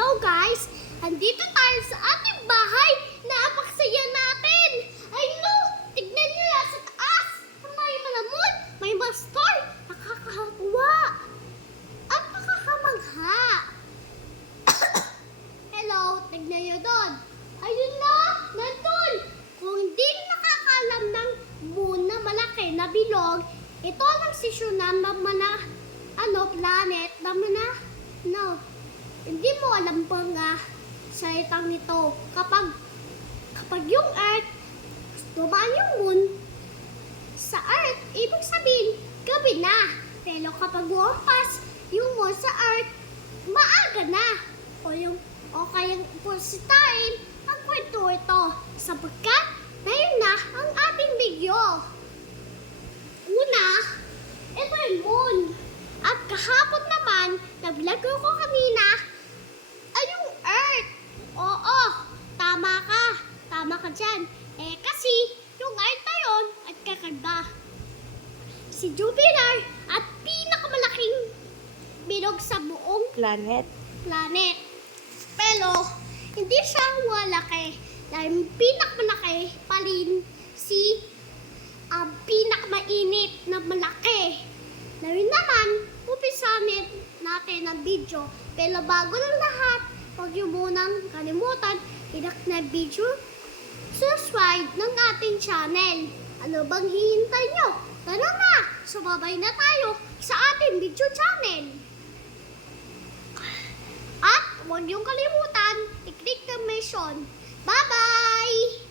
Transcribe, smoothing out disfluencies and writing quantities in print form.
Hello guys! Andito tayo sa ating bahay. Napaksaya natin. Ay no! Tignan niyo yan sa taas. May malamon, may mastor. Nakakahawa. At nakakamangha. Hello! Tignan niyo doon. Ayun na! Nandun! Kung hindi nakakalam ng moon na malaki na bilog, ito ang nagsisyon na planet na hindi mo alam po nga salitang nito. Kapag yung Earth, dumaan yung Moon sa Earth, ibig sabihin, gabi na. Pero kapag lumampas yung Moon sa Earth, maaga na. O kayang positahin ang kwento ito. Sapagkat, ngayon na ang ating video. Una, ito yung Moon. At kahapon naman, nag-vlog ko kanina, ay yung Earth. Oo, tama ka. Tama ka dyan. Kasi yung Earth na yun at kakagba. Si Jupiter at pinakamalaking bilog sa buong Planet. Pero, hindi siya malaki. Dahil pinakamalaki pa rin si pinakamainit na malaki. Ngayon naman, umpisahan natin ang video. Pero bago ng lahat, huwag niyo munang kalimutan, i-like na video, subscribe ng ating channel. Ano bang hihintay nyo? Tara na! Sumabay na tayo sa ating video channel. At huwag niyong kalimutan, i-click the mention. Bye-bye!